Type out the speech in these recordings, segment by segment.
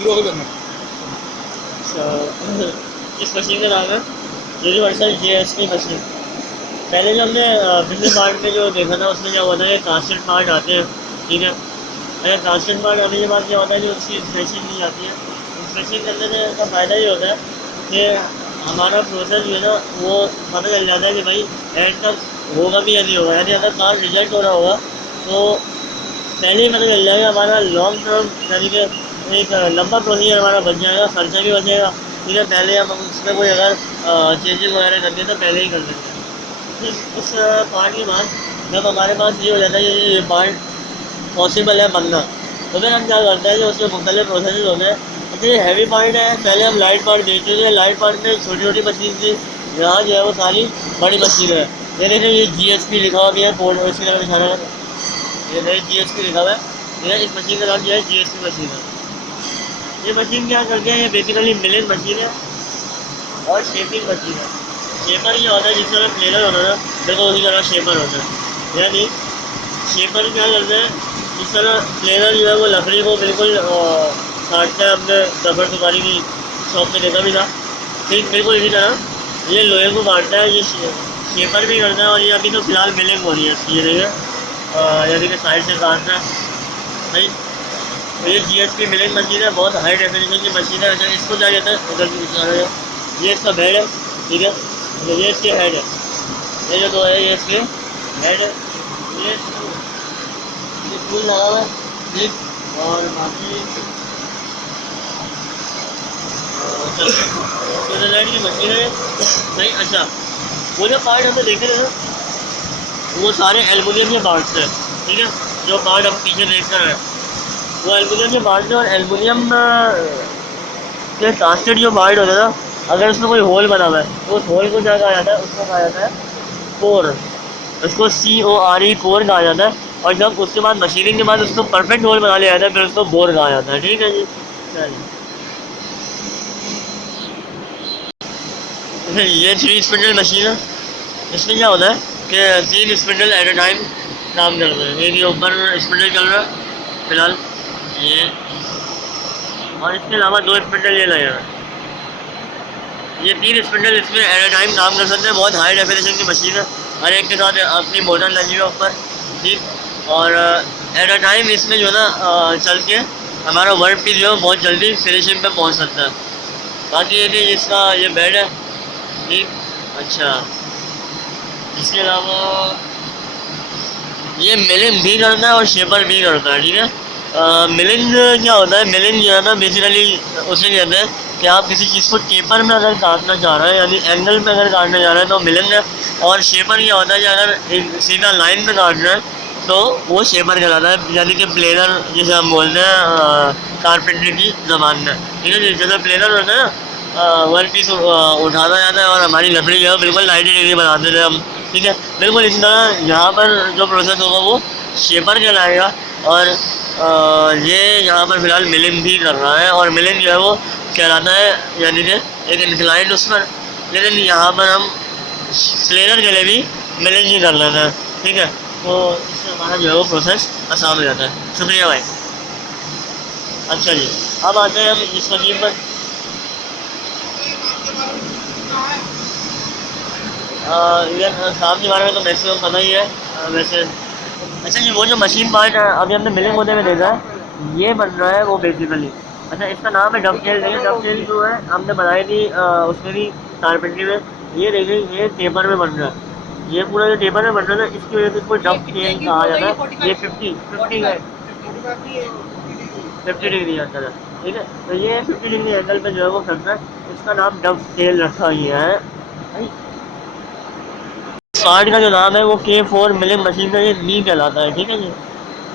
Grow करना। अच्छा इस मशीन का नाम है यूनिवर्सल जीएसपी मशीन। पहले जो हमने पिछले पार्ट में जो देखा था उसमें क्या हुआ था, ये ट्रांसलेट पार्ट आते हैं, ठीक है। अगर ट्रांसलेट पार्ट आने के बाद क्या होता है, जो उसकी इंस्पेक्शन दी जाती है, इंस्पेक्शन करने का फ़ायदा ये होता है कि हमारा प्रोसेस जो है ना वो पता चल जाता है कि भाई एंड तक होगा भी या नहीं होगा। यानी अगर काम रिजेक्ट हो रहा होगा तो पहले ही पता चल जाएगा, हमारा लॉन्ग टर्म यानी कि एक लंबा प्रोसीजर हमारा बच जाएगा, खर्चा भी बचेगा, ठीक है। पहले हम उसमें कोई अगर चेंजेस वगैरह करनी है तो पहले ही कर सकते हैं। फिर उस पार्ट के बाद जब हमारे पास ये हो जाता है कि ये पार्ट पॉसिबल है बनना, तो फिर हम क्या करते हैं कि उसमें मुख्तलिफ प्रोसेस होते हैं। क्योंकि हैवी पार्ट है, पहले हम लाइट पार्ट देखते थे, लाइट पार्ट में छोटी छोटी मशीन थी, यहाँ जो है वो सारी बड़ी मशीन है। ये देखिए ये GSP लिखा हुआ भी है, कोड इसकी तरफ इशारा है, ये नहीं GSP लिखा हुआ है। ये इस मशीन का नाम जो है GSP मशीन है। ये मशीन क्या करते हैं, ये बेसिकली मिलिंग मशीन है और शेपिंग मशीन है। शेपर ये होता है जिस तरह प्लेनर होता है ना, देखो उसी तरह शेपर होता है। यानी शेपर क्या करते हैं, जिस तरह प्लेनर जो है वो लकड़ी को बिल्कुल काटता है, हमने रबड़ दुकानी की शॉप में देखा भी था, ठीक बिल्कुल इसी तरह ये लोहे को काटता है, ये शेपर भी करता है। और ये अभी तो फिलहाल मिलिंग हो रही है इसकी, ये देखिए यानी कि साइड से काटना है भाई। तो ये GSP मिलिंग मशीन है, बहुत हाई डेफिनेशन की मशीन है। अच्छा इसको क्या कहते हैं उधर भी दिखा रहे हैं, ये इसका बेड है, ठीक है। तो ये इसके हेड है, ये जो दो है ये इसके हेड है, ये टूल लगा हुआ है, ठीक। और बाकी स्विट्जरलैंड की मशीन है भाई। अच्छा वो जो पार्ट हमने देखे थे ना, वो सारे एल्युमिनियम के पार्ट्स हैं, ठीक है। जो पार्ट हम पीछे देख रहे हैं वो एल्युमिनियम के पार्ट्स हैं। और एल्युमिनियम के कास्टेड जो पार्ट होता है ना, अगर उसमें कोई होल बना हुआ है तो उस होल को क्या कहा जाता है, उसको कहा जाता है कोर। उसको CORE कोर कहा जाता है। और जब उसके बाद मशीनिंग के बाद उसको परफेक्ट होल बना लिया जाता है, फिर उसको बोर कहा जाता है, ठीक है जी। चलिए ये 3 स्पिंडल मशीन है। इसमें क्या होता है कि 3 स्पिंडल एट अ टाइम काम कर रहे हैं। एक ये ऊपर स्पिंडल चल रहा है फिलहाल ये, और इसके अलावा 2 स्पिंडल ये लगे हुए हैं। ये 3 स्पिंडल इसमें एट अ टाइम काम कर सकते हैं। बहुत हाई डेफिनेशन की मशीन है, हर एक के साथ अपनी मोटर लगी हुई है ऊपर, ठीक। और एट अ टाइम इसमें जो है ना चल के हमारा वर्क भी जो है बहुत जल्दी फिनिशिंग पे पहुंच सकता है। बाकी ये भी इसका ये बेड है, ठीक। अच्छा इसके अलावा ये मिलिंग भी करता है और शेपर भी करता है, ठीक है। मिलिंग क्या होता है, मिलिंग जो है ना बेसिकली उसे कहते हैं कि आप किसी चीज़ को टेपर में अगर काटना चाह रहे हैं, यानी एंगल में अगर काटना चाह रहे हैं तो मिलिंग है। और शेपर क्या होता है कि अगर एक सीधा लाइन में काटना है तो वो शेपर कहलाता है, यानी कि प्लेनर जिसे हम बोलते हैं कारपेंटरी की ज़बान में, ठीक है। जैसे प्लेनर होता है ना, वन पीस उठाना जाता है और हमारी लकड़ी जो है बिल्कुल 90 डिग्री बनाते थे हम, ठीक है। बिल्कुल इसी तरह यहाँ पर जो प्रोसेस होगा वो शेपर कहलाएगा। और ये यहाँ पर फिलहाल मिलिंग भी कर रहा है, और मिलिंग जो है वो कहलाता है यानी कि एक इंक्लाइंड उस पर। लेकिन यहाँ पर हम प्लेनर के लिए भी मिलिंग ही कर लेते हैं, ठीक है। तो इससे हमारा जो है वो प्रोसेस आसान हो जाता है। शुक्रिया भाई। अच्छा जी अब आते हैं हम इस मशीन पर। ये काम के बारे में तो मैक्सिमम पता ही है वैसे। अच्छा जी वो जो मशीन पार्ट अभी हमने मिलिंग होते हुए देखा है, ये बन रहा है वो बेसिकली। अच्छा इसका नाम है डबटेल। देखिए डबटेल जो है हमने बनाई थी उसमें भी कारपेंट्री में। ये देखिए ये टेपर में बन रहा है, ये पूरा जो टेपर में बन रहा है ना, इसकी वजह से इसको डबटेल कहा जाता है। ये 50 डिग्री एंगल है, ठीक है। तो ये 50 डिग्री एंगल पे जो है वो करता है, इसका नाम डबटेल रखा गया है। पार्ट का जो नाम है वो K4 मिलिंग मशीन का ये नी कहलाता है, ठीक है जी।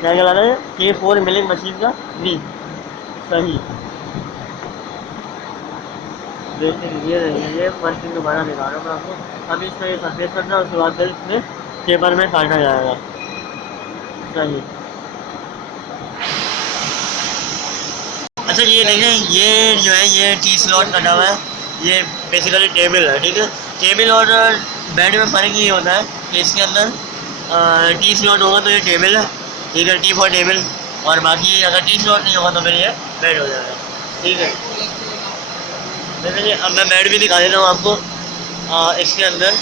क्या कहलाता है, K4 मिलिंग मशीन का नी। सही देखिए ये मशीन दोबारा दिखा रहा हूँ मैं आपको। अभी इसका ये सरफेस करना है, उसके बाद फिर इसमें पेपर में काटा जाएगा। सही। अच्छा ये देखिए ये जो है ये T स्लॉट कटा हुआ है, ये बेसिकली टेबल है, ठीक है। टेबल और बेड में फ़र्क ये होता है कि इसके अंदर T स्लॉट होगा तो ये टेबल है, ठीक है, T फॉर टेबल। और बाकी अगर T स्लॉट नहीं होगा तो फिर ये बेड हो जाएगा। ठीक है। देखिए अब मैं बेड भी दिखा देता हूँ आपको। इसके अंदर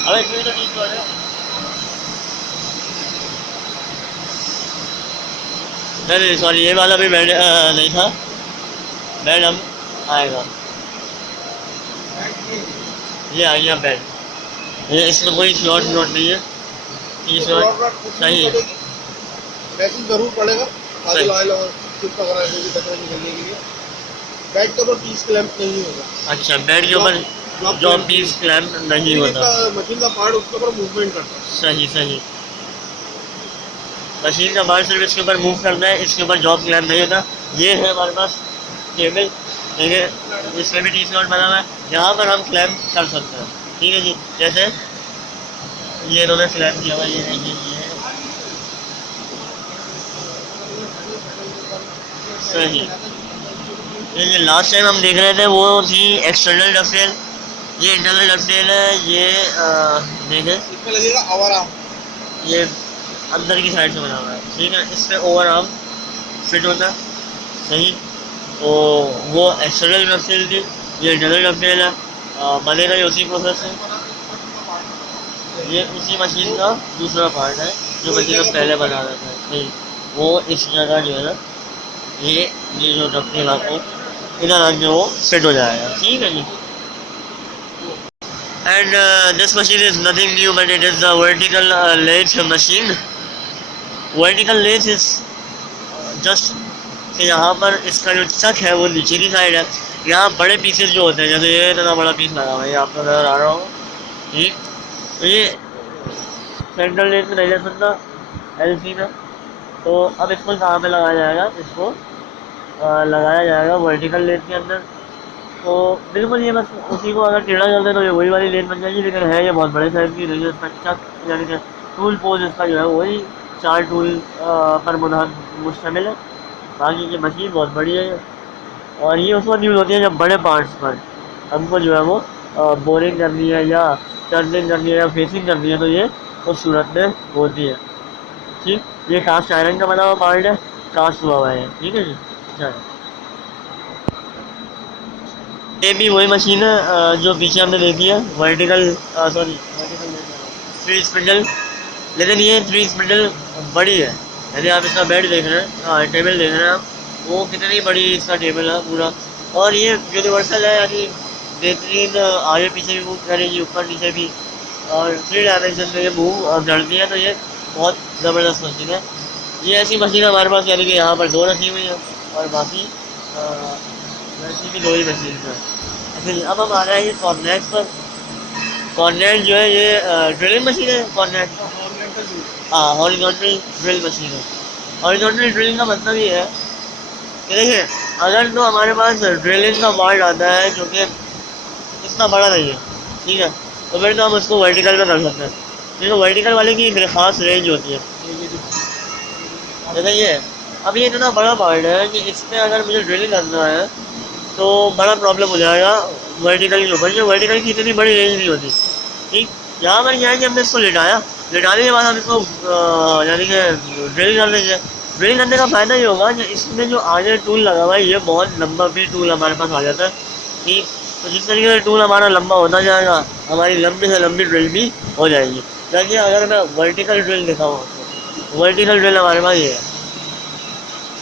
अब इसमें तो ठीक है। नहीं सॉरी, ये वाला भी बेड नहीं था। बेड अब आएगा, ये आ गया बेड। ये इसमें कोई स्लॉट नहीं है, ये स्लॉट सही है। ड्रेसिंग जरूर पड़ेगा सही। ऑयल और चिप वगैरह जो भी कचरा निकलने के लिए। बेड के ऊपर पीस क्लैंप नहीं होगा। अच्छा, बेड के ऊपर जो पीस क्लैंप नहीं होता। मशीन का पार्ट उसके ऊपर मूवमेंट करता है। सही सही, मशीन का पार्ट सिर्फ इसके ऊपर मूव करना है, इसके ऊपर जॉब क्लैंप नहीं होता। ये है हमारे पास केबल, ठीक है, इसमें भी टी स्लॉट बना हुआ है, यहाँ पर हम क्लैंप कर सकते हैं। ठीक है जी, जैसे ये इन्होंने क्लैंप किया हुआ है, ये सही। ये लास्ट टाइम हम देख रहे थे वो थी एक्सटर्नल डफेल, ये इंटरनल डफेल है। ये देखें, इसमें लगेगा ओवर आर्म, ये अंदर की साइड से बना हुआ है, ठीक है। इस पर ओवर आर्म फिट होता है, सही। तो वो एक्सटर्नल डफेल थी, ये इंटरनल डफेल है। बनेगा ये उसी प्रोसेस से, ये उसी मशीन का दूसरा पार्ट है जो मशीन हम पहले बना रहा था, सही। वो इस जगह जो है ना, ये जो डफेल आपको इधर आके वो फिट हो जाएगा, ठीक है जी। And this machine is nothing new, but it is a vertical lathe machine. Vertical lathe is just यहाँ पर इसका जो चक है वो नीचे की साइड है। यहाँ बड़े पीसेस जो होते हैं, जैसे ये इतना बड़ा पीस लगा हुआ है, ये आपको नजर आ रहा होगा, ठीक। तो ये सेंट्रल लेथ में नहीं ले सकता एलसी में, तो अब इसको कहाँ पे लगाया जाएगा, इसको लगाया जाएगा वर्टिकल लेथ के अंदर। तो बिल्कुल ये बस उसी को अगर टेढ़ा चलते तो ये वही वाली लेन बन जाएगी, लेकिन है ये बहुत बड़े साइज की नहीं है। इसका चक यानी कि टूल पोज इसका जो है वही 4 टूल पर मुश्तमिल है। बाकी की मशीन बहुत बड़ी है और ये उस वक्त यूज़ होती है जब बड़े पार्ट्स पर हमको जो है वो बोरिंग करनी है या टर्निंग करनी है या फेसिंग करनी है, तो ये उस सूरत में होती है, ठीक। ये कास्ट आयरन का बना हुआ पार्ट है, कास्ट हुआ हुआ है, ठीक है जी। चलो, ये भी वही मशीन है जो पीछे हमने देखी है, वर्टिकल सॉरी थ्री स्पिंडल, लेकिन ये थ्री स्पिंडल बड़ी है। यदि आप इसका बेड देख रहे हैं, टेबल देख रहे हैं आप, वो कितनी बड़ी इसका टेबल है पूरा। और ये यूनिवर्सल है, यानी बेहतरीन आगे पीछे भी मूव करेगी, ऊपर नीचे भी, और 3 डायमेंशन में ये मूव करती है। तो ये बहुत ज़बरदस्त मशीन है। ये ऐसी मशीन हमारे पास यानी कि यहाँ पर 2 रखी हुई है और बाकी वैसे भी 2 ही मशीन है। अच्छा, अब हम आ रहे हैं कॉर्नेट पर। कॉर्नेट जो है ये ड्रिलिंग मशीन है। कॉर्नेट हाँ, हॉरिजॉन्टल ड्रिल मशीन है। हॉरिजॉन्टल ड्रिलिंग का मतलब ये है कि देखिए, अगर तो हमारे पास ड्रिलिंग का पार्ट आता है जो कि इतना बड़ा नहीं है, ठीक है, तो फिर तो हम उसको वर्टिकल में कर सकते हैं, क्योंकि वर्टिकल वाले की एक ख़ास रेंज होती है। जैसे ये अब ये इतना बड़ा पार्ट है कि इस पर अगर मुझे ड्रिलिंग करना है तो बड़ा प्रॉब्लम हो जाएगा वर्टिकल के ऊपर। वर्टिकल की इतनी बड़ी रेंज नहीं होती, ठीक। यहाँ पर क्या है कि हमने इसको लिटाने के बाद हम इसको यानी कि ड्रिल कर देंगे। ड्रिल करने का फ़ायदा ये होगा कि इसमें जो आगे टूल लगा हुआ है ये बहुत लंबा भी टूल हमारे पास आ जाता है, ठीक। तो जिस तरीके से टूल हमारा लंबा होता जाएगा, हमारी लंबी से लंबी ड्रिल भी हो जाएगी। देखिए अगर मैं वर्टिकल ड्रिल दिखाऊँ, वर्टिकल ड्रिल हमारे पास ये है,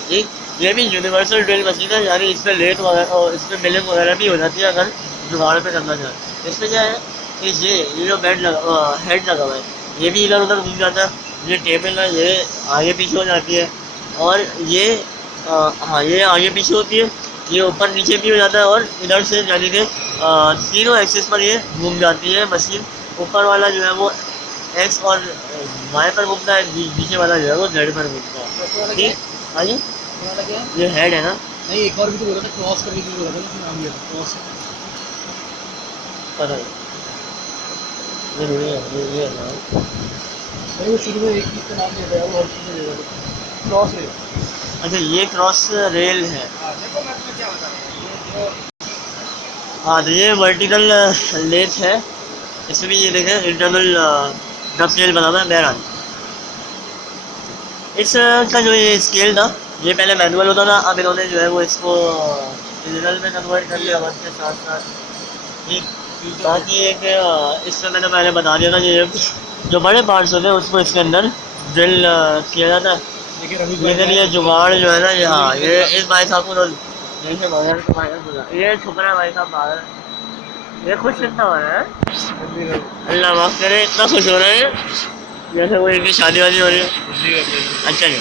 ठीक। ये भी यूनिवर्सल ड्रिल मशीन है, यानी इसमें लेट वगैरह और इसमें मिलिंग वगैरह भी हो जाती है अगर जुगाड़ पे करना चाहे। इसमें क्या है कि ये जो हेड लगा हुआ है ये भी इधर उधर घूम जाता है। ये टेबल है, ये आगे पीछे हो जाती है, और ये हाँ, ये आगे पीछे होती है, ये ऊपर नीचे भी हो जाता है, और इधर से यानी कि तीनों एक्सिस पर ये घूम जाती है मशीन। ऊपर वाला जो है वो एक्स और वाई पर घूमता है, नीचे वाला जो है वो जेड पर घूमता है, ठीक। हाँ जी, ये हेड है ना। नहीं, एक और भी तो बोला था क्रॉस करने के लिए बोला था ना, नाम लिया था क्रॉस। पता नहीं, ये है ना। नहीं, वो शुरू में एक चीज़ का नाम दिया था, वो और चीज़ दिया था क्रॉस रेल। अच्छा, ये क्रॉस रेल है। देखो मैं तुम्हें क्या बता रहा हूँ। हाँ, तो ये वर्टिकल लेथ है। इसमें भी ये देखें इंटरनल डफेल बना हुआ है। बहरहाल इसका जो ये स्केल था ये पहले मैनुअल होता था, अब इन्होंने जो है वो इसको डिजिटल में कन्वर्ट कर लिया वक्त के साथ साथ। ठीक, बाकी एक इसमें मैंने पहले बता दिया था कि ये जो बड़े पार्ट्स होते हैं उसको इसके अंदर ड्रिल किया जाता है। लेकिन ये जुगाड़ जो है ना, ये हाँ, ये इस भाई साहब को तो देखिए बाहर का भाई साहब, ये छुप रहा है भाई साहब बाहर, ये खुश कितना हो रहा है, अल्लाह माफ करे, इतना खुश हो रहे हैं जैसे वो इनकी शादी वादी हो रही है। अच्छा जी,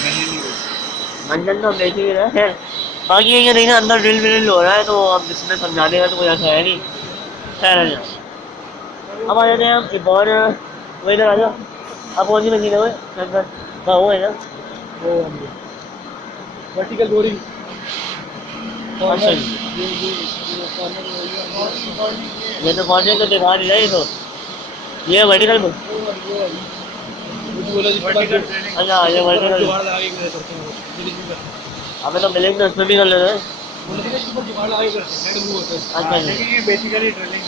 मंजन तो हम देख ही रहे हैं। बाकी ये नहीं ना, अंदर ड्रिल व्रिल हो रहा है तो अब इसमें समझाने का तो कोई ऐसा है नहीं। खैर है, अब आ जाते हैं हम एक और, वो इधर आ जाओ। अब कौन सी मशीन है वो है ना, वो वर्टिकल बोरिंग। अच्छा जी, ये तो कौन से तो दिखा नहीं रहा, ये तो ये वर्टिकल में, अच्छा ये वर्टिकल, हमें तो मिलेंगे उसमें भी कर लेते हैं। अच्छा जी, बेसिकली ड्रिलिंग,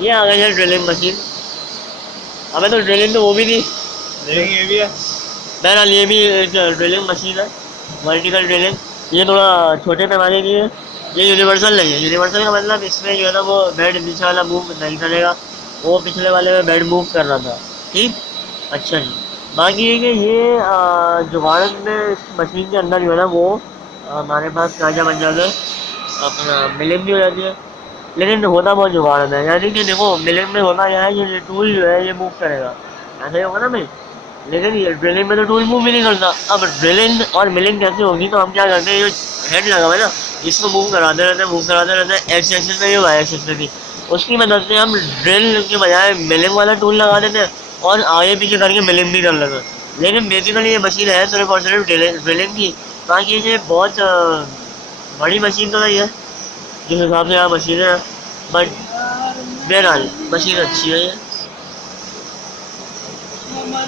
ये आ गई है ड्रिलिंग मशीन। हमें तो ड्रिलिंग तो वो भी थी, ड्रिलिंग ये भी है। बहरहाल ये भी एक ड्रिलिंग मशीन है, वर्टिकल ड्रिलिंग। ये थोड़ा छोटे पैमाने की है, ये यूनिवर्सल नहीं है। यूनिवर्सल का मतलब इसमें जो है ना वो बेड नीचे वाला मूव नहीं करेगा, वो पिछले वाले में बेड मूव कर रहा था। ठीक, अच्छा जी। बाकी ये कि ये जुगाड़ में इस मशीन के अंदर जो है ना वो हमारे पास क्या बन जाता है, अपना मिलिंग भी हो जाती है। लेकिन होता बहुत जुगाड़ है, यानी कि देखो मिलिंग में होना यह है कि ये टूल जो है ये मूव करेगा, ऐसा ही होगा ना भाई। लेकिन ये ड्रिलिंग में तो टूल मूव भी नहीं करता। अब ड्रिलिंग और मिलिंग कैसे होगी, तो हम क्या करते हैं, जो हेड लगा हुआ है ना इसको मूव कराते रहते हैं, मूव कराते रहते हैं, एक्स एक्सिस में भी वाई एक्सिस में भी। उसकी मदद से हम ड्रिल के बजाय मिलिंग वाला टूल लगा देते हैं और आगे पीछे करके मिलिंग भी कर लेते हैं। लेकिन बेसिकली ये मशीन है सिर्फ और सिर्फ ड्रिलिंग की। बाकी ये बहुत बड़ी मशीन तो नहीं है जिस हिसाब से यहाँ मशीनें हैं, बट बहरहाल मशीन अच्छी है। ये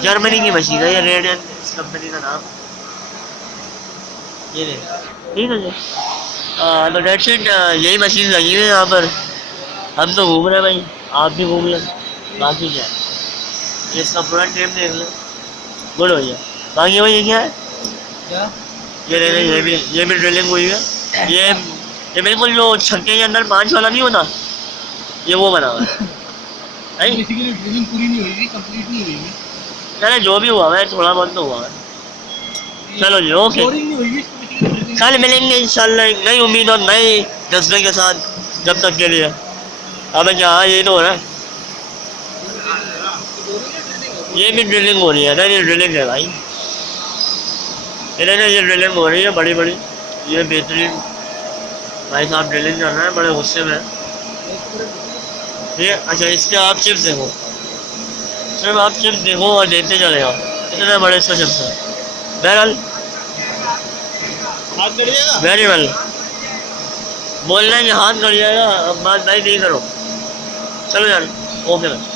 जर्मनी की मशीन है, ये रेडियन इस कंपनी का नाम, ये ठीक है जी। तो डेट्स इट, यही मशीन लगी हुई है यहाँ पर। हम तो घूम रहे हैं भाई, आप भी घूम लें, बाकी क्या है, ये इसका पूरा टेम देख लें, गुड हो गया। बाकी भाई ये क्या है, क्या ये ले लें, ये भी ड्रिलिंग हुई है। ये बिल्कुल जो छक्के के अंदर 5 वाला नहीं होता, ये वो बना हुआ है। बेसिकली ड्रिलिंग पूरी नहीं हुई थी, कंप्लीट नहीं हुई थी। चलो जो भी हुआ है थोड़ा बहुत तो हुआ है। चलो जी, ओके, बोरिंग नहीं हुई थी इसको, बेसिकली ड्रिलिंग। कल मिलेंगे इंशाल्लाह एक नई उम्मीद और नए जज्बे के साथ। जब तक के लिए अब क्या, यही तो हो रहा है, ये भी ड्रिलिंग हो रही है ना, ये ड्रिलिंग है भाई, ये ड्रिलिंग हो रही है बड़ी बड़ी, ये बेहतरीन भाई साहब ड्रिलिंग कर रहे हैं, बड़े गुस्से में। ये अच्छा, इसके आप चिप्स देखो, सिर्फ आप चिप्स देखो और देखते चले जाओ, इतने बड़े इसका चिप्स है। बहरहाल हाथ कर जाएगा, वेरी वेल, बोल रहे हैं कि हाथ कर जाएगा, अब बात भाई नहीं करो। चलो यार, ओके भाई।